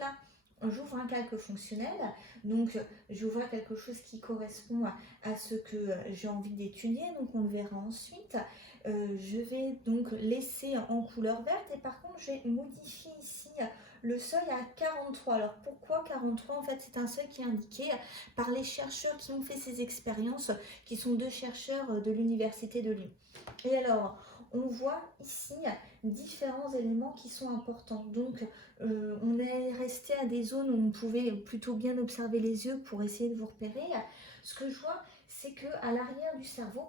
là, j'ouvre un calque fonctionnel, donc j'ouvre quelque chose qui correspond à ce que j'ai envie d'étudier, donc on le verra ensuite. Je vais donc laisser en couleur verte et par contre je vais modifier ici le seuil à 43. Alors pourquoi 43? En fait c'est un seuil qui est indiqué par les chercheurs qui ont fait ces expériences, qui sont 2 chercheurs de l'université de Lyon. Et alors on voit ici différents éléments qui sont importants. Donc on est resté à des zones où on pouvait plutôt bien observer les yeux pour essayer de vous repérer. Ce que je vois, c'est qu'à l'arrière du cerveau,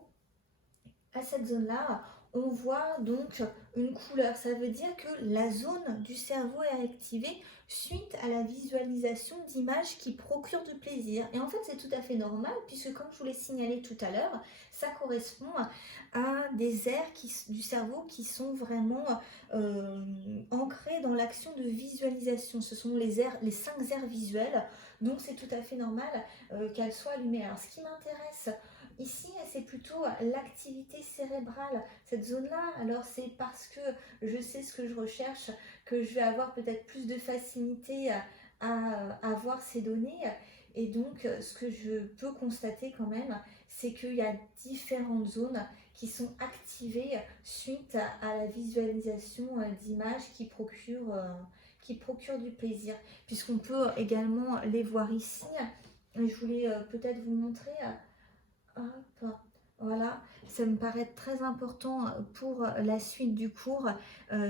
à cette zone-là, on voit donc une couleur. Ça veut dire que la zone du cerveau est activée suite à la visualisation d'images qui procurent du plaisir. Et en fait, c'est tout à fait normal puisque, comme je vous l'ai signalé tout à l'heure, ça correspond à des aires du cerveau qui sont vraiment ancrées dans l'action de visualisation. Ce sont les 5 aires visuelles, donc c'est tout à fait normal qu'elles soient allumées. Alors, ce qui m'intéresse ici, c'est plutôt l'activité cérébrale, cette zone-là. Alors c'est parce que je sais ce que je recherche que je vais avoir peut-être plus de facilité à avoir ces données. Et donc ce que je peux constater quand même, c'est qu'il y a différentes zones qui sont activées suite à la visualisation d'images qui procurent du plaisir. Puisqu'on peut également les voir ici. Je voulais peut-être vous montrer... Hop, voilà, ça me paraît très important pour la suite du cours,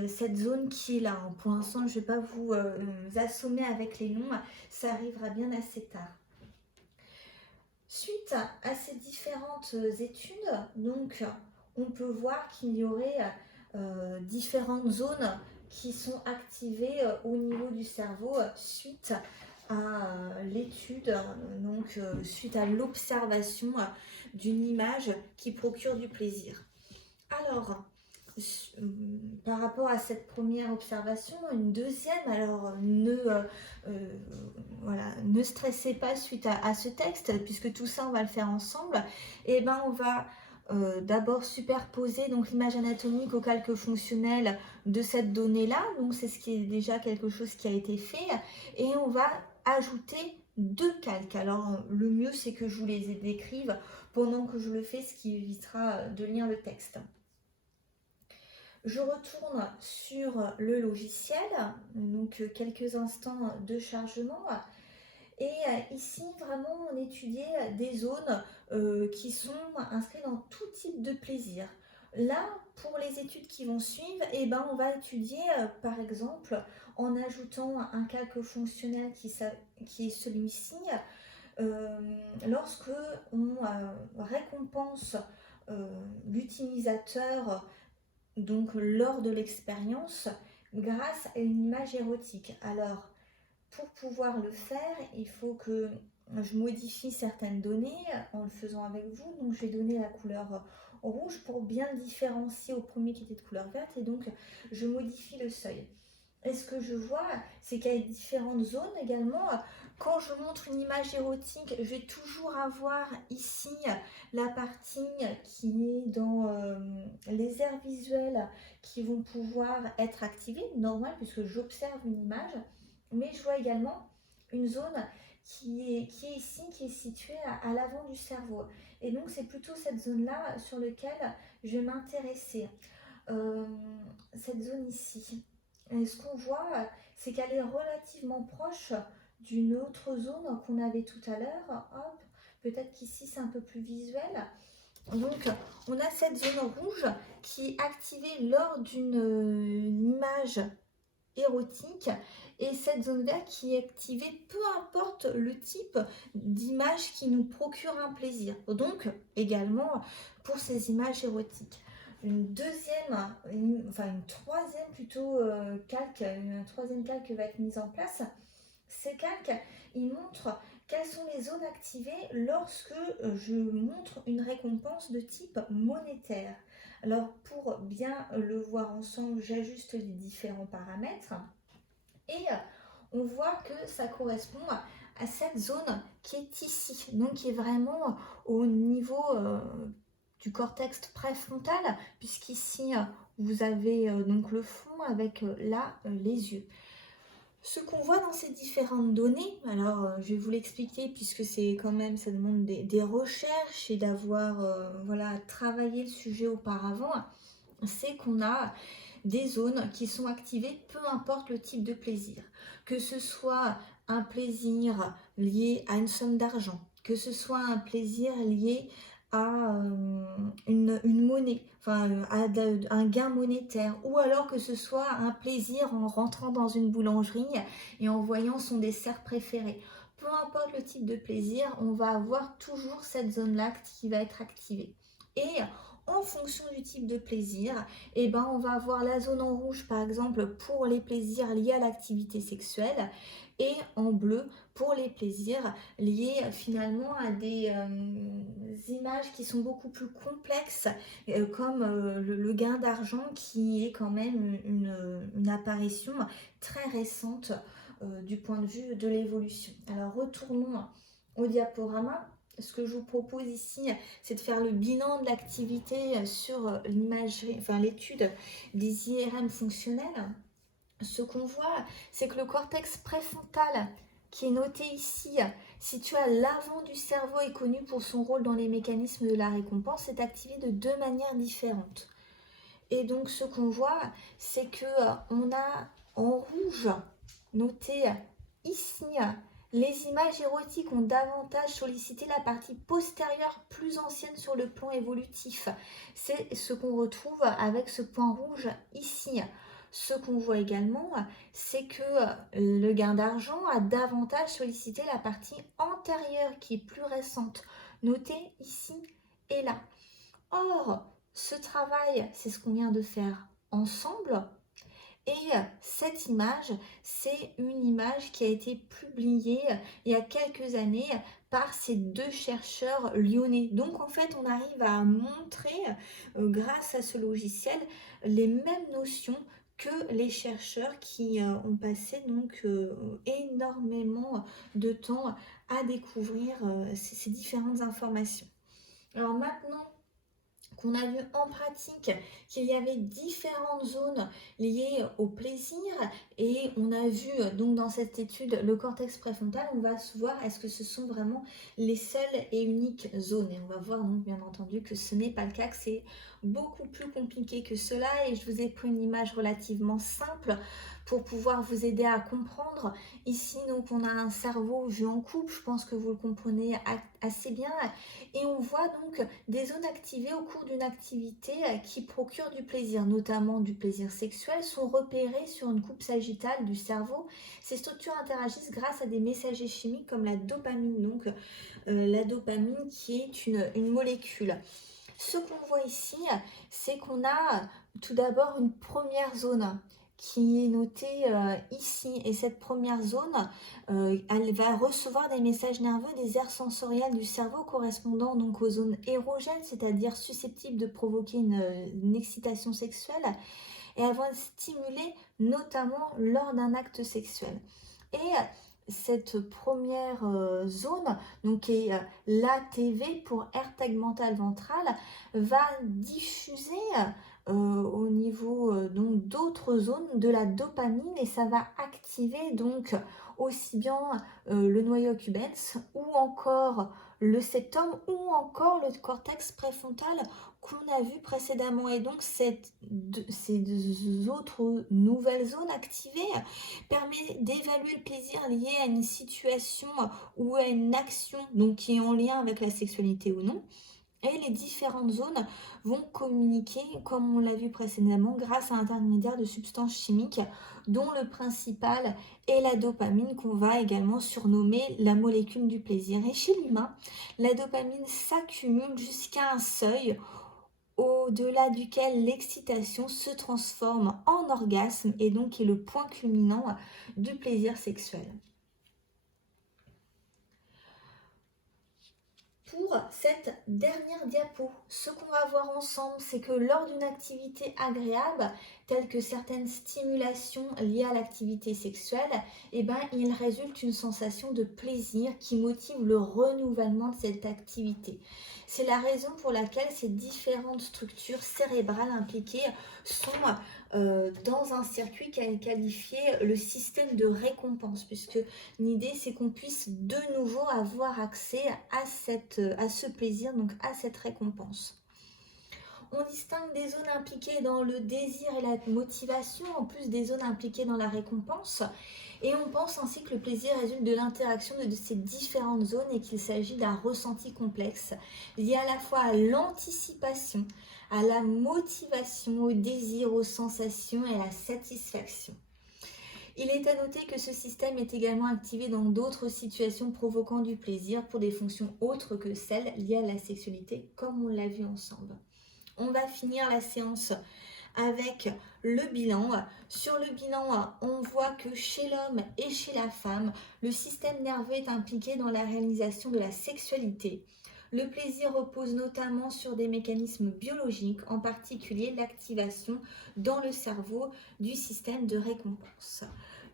cette zone qui est là. Pour l'instant, je ne vais pas vous assommer avec les noms, ça arrivera bien assez tard. Suite à ces différentes études, donc, on peut voir qu'il y aurait différentes zones qui sont activées au niveau du cerveau suite à l'étude, donc suite à l'observation d'une image qui procure du plaisir. Alors, par rapport à cette première observation, une deuxième, alors ne stressez pas suite à ce texte, puisque tout ça on va le faire ensemble. Et ben on va d'abord superposer donc l'image anatomique au calque fonctionnel de cette donnée-là, donc c'est ce qui est déjà quelque chose qui a été fait, et on va ajouter 2 calques. Alors le mieux c'est que je vous les décrive pendant que je le fais, ce qui évitera de lire le texte. Je retourne sur le logiciel, donc quelques instants de chargement. Et ici, vraiment, on étudiait des zones qui sont inscrites dans tout type de plaisir. Là, pour les études qui vont suivre, eh ben, on va étudier, par exemple, en ajoutant un calque fonctionnel qui est celui-ci, lorsque on récompense l'utilisateur donc lors de l'expérience grâce à une image érotique. Alors, pour pouvoir le faire, il faut que je modifie certaines données en le faisant avec vous. Donc, je vais donner la couleur rouge pour bien le différencier au premier qui était de couleur verte. Et donc, je modifie le seuil. Et ce que je vois, c'est qu'il y a différentes zones également. Quand je montre une image érotique, je vais toujours avoir ici la partie qui est dans les aires visuelles qui vont pouvoir être activées, normal puisque j'observe une image, mais je vois également une zone qui est ici, qui est située à l'avant du cerveau. Et donc c'est plutôt cette zone-là sur laquelle je vais m'intéresser. Cette zone ici. Et ce qu'on voit, c'est qu'elle est relativement proche d'une autre zone qu'on avait tout à l'heure. Hop, peut-être qu'ici c'est un peu plus visuel. Donc on a cette zone rouge qui est activée lors d'une image érotique et cette zone verte qui est activée peu importe le type d'image qui nous procure un plaisir. Donc également pour ces images érotiques. Une troisième plutôt calque, un troisième calque va être mise en place. Ces calques, ils montrent quelles sont les zones activées lorsque je montre une récompense de type monétaire. Alors pour bien le voir ensemble, j'ajuste les différents paramètres et on voit que ça correspond à cette zone qui est ici, donc qui est vraiment au niveau du cortex préfrontal, puisqu'ici vous avez donc le fond avec là les yeux. Ce qu'on voit dans ces différentes données, alors je vais vous l'expliquer puisque c'est quand même, ça demande des recherches et d'avoir voilà, travaillé le sujet auparavant, c'est qu'on a des zones qui sont activées, peu importe le type de plaisir. Que ce soit un plaisir lié à une somme d'argent, que ce soit un plaisir lié à une monnaie, enfin à un gain monétaire, ou alors que ce soit un plaisir en rentrant dans une boulangerie et en voyant son dessert préféré. Peu importe le type de plaisir, on va avoir toujours cette zone-là qui va être activée. Et en fonction du type de plaisir, eh ben, on va avoir la zone en rouge par exemple pour les plaisirs liés à l'activité sexuelle et en bleu pour les plaisirs liés finalement à des images qui sont beaucoup plus complexes comme le gain d'argent qui est quand même une apparition très récente du point de vue de l'évolution. Alors retournons au diaporama. Ce que je vous propose ici, c'est de faire le bilan de l'activité sur l'imagerie, enfin l'étude des IRM fonctionnels. Ce qu'on voit, c'est que le cortex préfrontal, qui est noté ici, situé à l'avant du cerveau et connu pour son rôle dans les mécanismes de la récompense, est activé de deux manières différentes. Et donc ce qu'on voit, c'est que on a en rouge noté ici les images érotiques ont davantage sollicité la partie postérieure plus ancienne sur le plan évolutif. C'est ce qu'on retrouve avec ce point rouge ici. Ce qu'on voit également, c'est que le gain d'argent a davantage sollicité la partie antérieure qui est plus récente, notée ici et là. Or, ce travail, c'est ce qu'on vient de faire ensemble. Et cette image, c'est une image qui a été publiée il y a quelques années par ces deux chercheurs lyonnais. Donc en fait, on arrive à montrer, grâce à ce logiciel, les mêmes notions que les chercheurs qui ont passé donc énormément de temps à découvrir ces différentes informations. Alors maintenant qu'on a vu en pratique qu'il y avait différentes zones liées au plaisir et on a vu donc dans cette étude le cortex préfrontal, on va se voir est-ce que ce sont vraiment les seules et uniques zones et on va voir donc bien entendu que ce n'est pas le cas, que c'est beaucoup plus compliqué que cela et je vous ai pris une image relativement simple pour pouvoir vous aider à comprendre. Ici donc on a un cerveau vu en coupe, je pense que vous le comprenez assez bien et on voit donc des zones activées au cours d'une activité qui procure du plaisir, notamment du plaisir sexuel, sont repérées sur une coupe sagittale du cerveau. Ces structures interagissent grâce à des messagers chimiques comme la dopamine, donc la dopamine qui est une molécule. Ce qu'on voit ici, c'est qu'on a tout d'abord une première zone qui est notée ici. Et cette première zone, elle va recevoir des messages nerveux des aires sensorielles du cerveau correspondant donc aux zones érogènes, c'est-à-dire susceptibles de provoquer une excitation sexuelle. Et elles vont être stimulées notamment lors d'un acte sexuel. Et cette première zone, donc qui est l'ATV pour aire tegmentale ventrale, va diffuser au niveau donc d'autres zones de la dopamine et ça va activer donc aussi bien le noyau cumbens ou encore le septum ou encore le cortex préfrontal qu'on a vu précédemment. Et donc ces autres nouvelles zones activées permet d'évaluer le plaisir lié à une situation ou à une action donc qui est en lien avec la sexualité ou non. Et les différentes zones vont communiquer, comme on l'a vu précédemment, grâce à l'intermédiaire de substances chimiques, dont le principal est la dopamine, qu'on va également surnommer la molécule du plaisir. Et chez l'humain, la dopamine s'accumule jusqu'à un seuil au-delà duquel l'excitation se transforme en orgasme et donc est le point culminant du plaisir sexuel. Pour cette dernière diapo, ce qu'on va voir ensemble, c'est que lors d'une activité agréable, telles que certaines stimulations liées à l'activité sexuelle, eh ben, il résulte une sensation de plaisir qui motive le renouvellement de cette activité. C'est la raison pour laquelle ces différentes structures cérébrales impliquées sont dans un circuit qualifié le système de récompense, puisque l'idée c'est qu'on puisse de nouveau avoir accès à ce plaisir, donc à cette récompense. On distingue des zones impliquées dans le désir et la motivation, en plus des zones impliquées dans la récompense. Et on pense ainsi que le plaisir résulte de l'interaction de ces différentes zones et qu'il s'agit d'un ressenti complexe lié à la fois à l'anticipation, à la motivation, au désir, aux sensations et à la satisfaction. Il est à noter que ce système est également activé dans d'autres situations provoquant du plaisir pour des fonctions autres que celles liées à la sexualité, comme on l'a vu ensemble. On va finir la séance avec le bilan. Sur le bilan, on voit que chez l'homme et chez la femme, le système nerveux est impliqué dans la réalisation de la sexualité. Le plaisir repose notamment sur des mécanismes biologiques, en particulier l'activation dans le cerveau du système de récompense.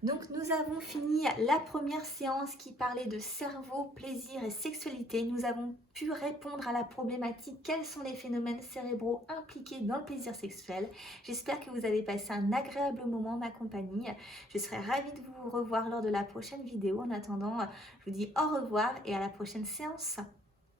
Donc nous avons fini la première séance qui parlait de cerveau, plaisir et sexualité. Nous avons pu répondre à la problématique quels sont les phénomènes cérébraux impliqués dans le plaisir sexuel. J'espère que vous avez passé un agréable moment en ma compagnie. Je serai ravie de vous revoir lors de la prochaine vidéo. En attendant, je vous dis au revoir et à la prochaine séance.